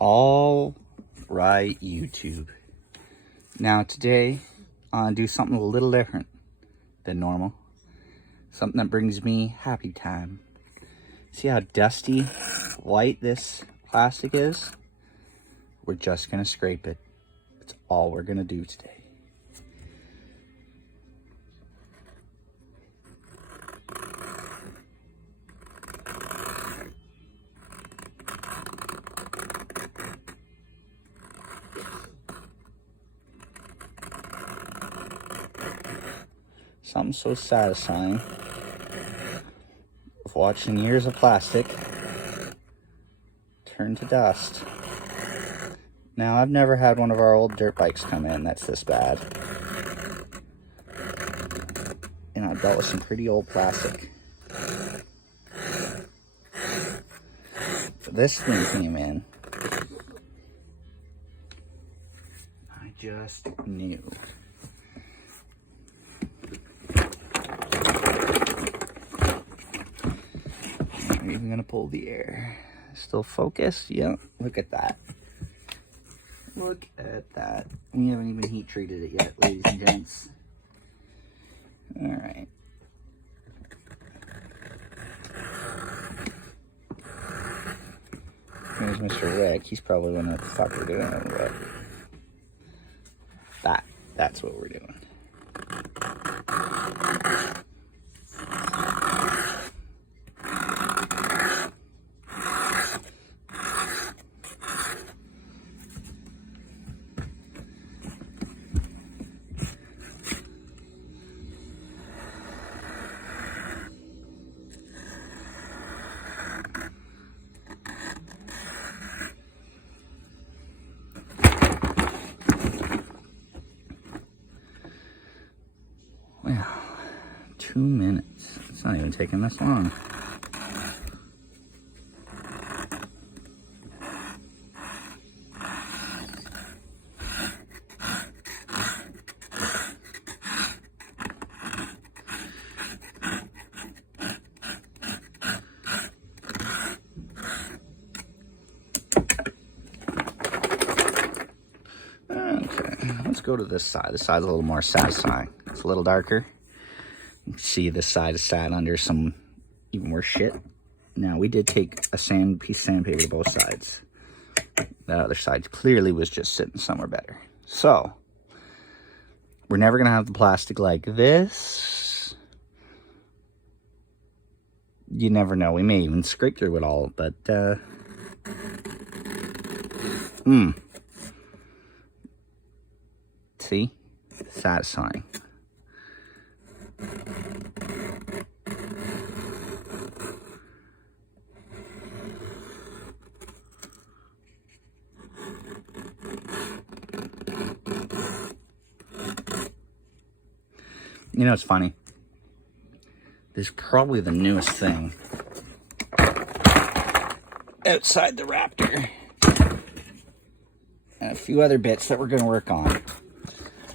All right, YouTube. Now today, I'll do something a little different than normal. Something that brings me happy time. See how dusty white this plastic is? We're just gonna scrape it. That's all we're gonna do today. Something so satisfying of watching years of plastic turn to dust. Now, I've never had one of our old dirt bikes come in that's this bad. And I've dealt with some pretty old plastic. But this thing came in. I just knew. I'm even gonna pull the air. Still focused? Yeah, look at that. Look at that. We haven't even heat treated it yet, ladies and gents. Alright. Here's Mr. Rick. He's probably wondering what the fuck we're doing, but that's what we're doing. Well, 2 minutes. It's not even taking this long. Okay, let's go to this side. This side's a little more satisfying. It's a little darker. You can see this side is sat under some even worse shit. Now, we did take a piece of sandpaper to both sides. The other side clearly was just sitting somewhere better. So, we're never going to have the plastic like this. You never know. We may even scrape through it all, but, See? Satisfying. You know, it's funny. This is probably the newest thing outside the Raptor. And a few other bits that we're going to work on.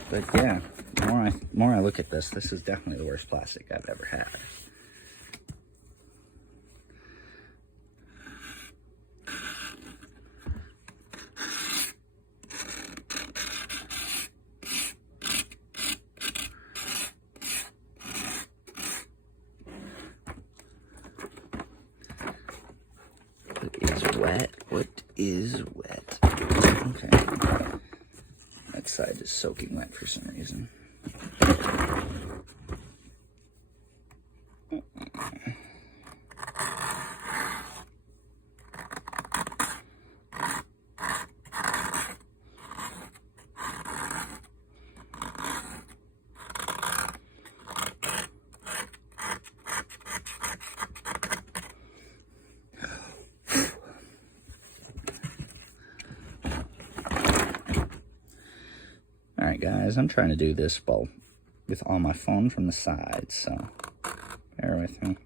But yeah, the more I look at this, this is definitely the worst plastic I've ever had. What is wet? What is wet? Okay. That side is soaking wet for some reason. Alright guys, I'm trying to do this with all my phone from the side, so bear with me.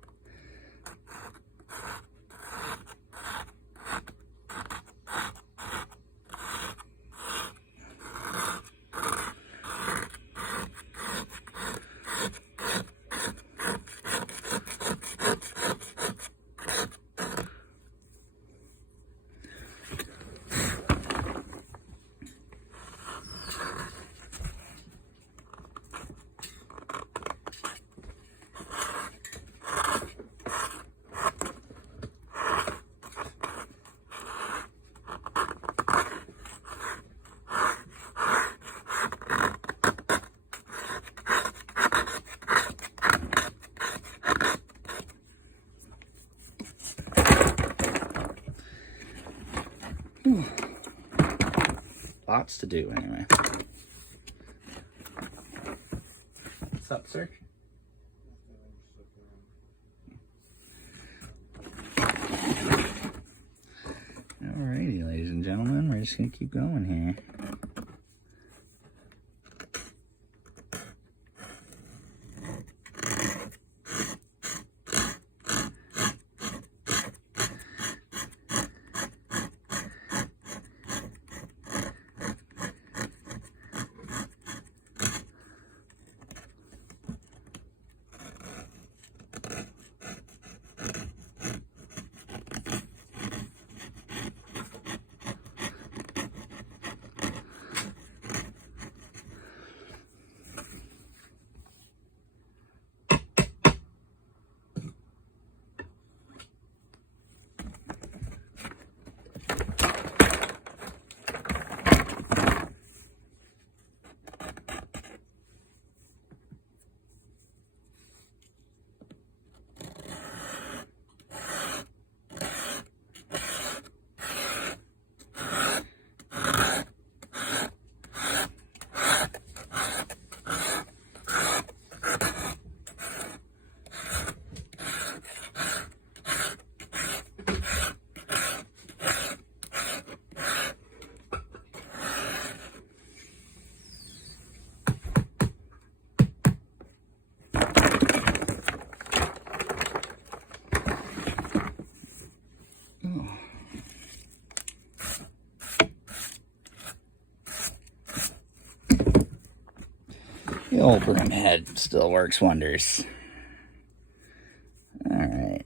Lots to do anyway. What's up, sir? Alrighty, ladies and gentlemen, we're just gonna keep going here. The old broom head still works wonders. All right.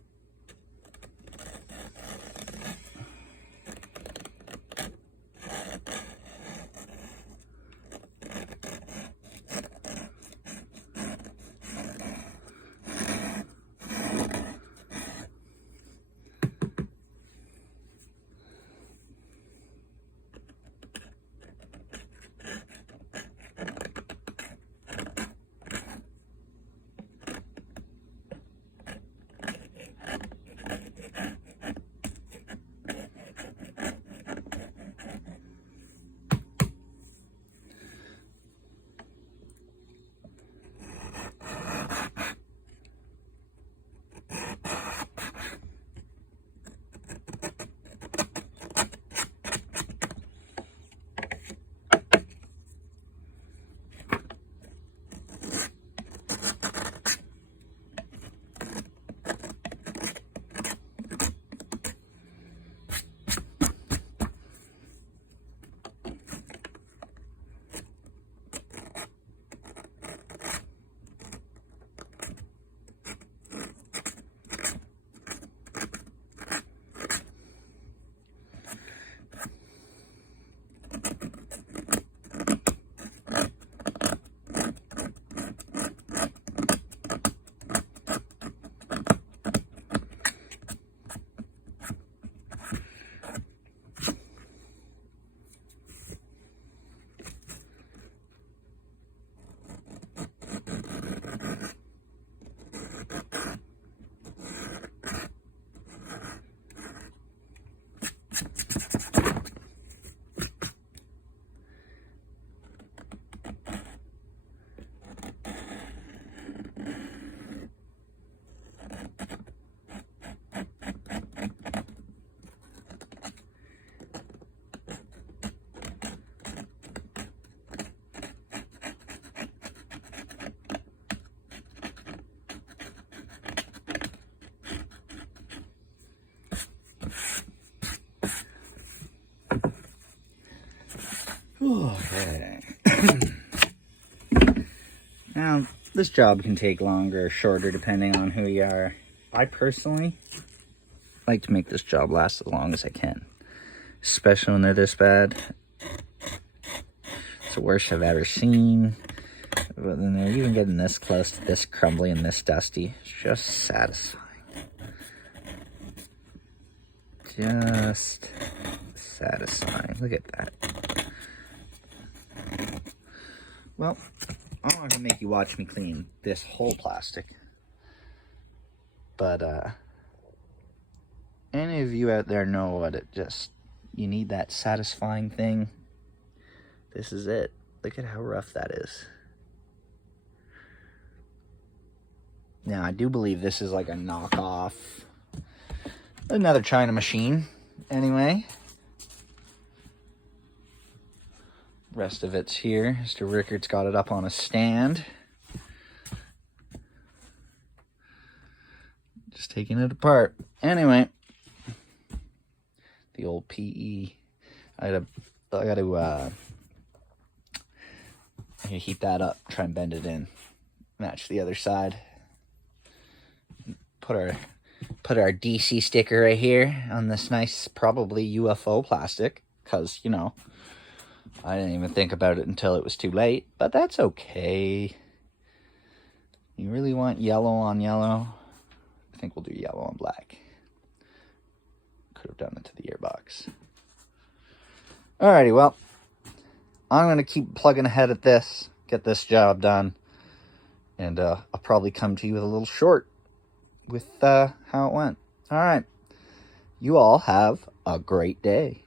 Okay. Now, this job can take longer or shorter depending on who you are. I personally like to make this job last as long as I can, especially when they're this bad. It's the worst I've ever seen. But then they're even getting this close to this crumbly and this dusty. It's just satisfying. Just satisfying. Look at that. Well, I'm not gonna make you watch me clean this whole plastic. But any of you out there know what it just you need that satisfying thing. This is it. Look at how rough that is. Now, I do believe this is like a knockoff. Another China machine. Anyway. Rest of it's here. Mr. Rickart's got it up on a stand. Just taking it apart. Anyway. The old PE. I gotta heat that up. Try and bend it in. Match the other side. Put our DC sticker right here on this nice, probably UFO plastic. Because, you know, I didn't even think about it until it was too late. But that's okay. You really want yellow on yellow? I think we'll do yellow on black. Could have done it to the earbox. Alrighty, well, I'm going to keep plugging ahead at this. Get this job done. And I'll probably come to you with a little short with how it went. All right. You all have a great day.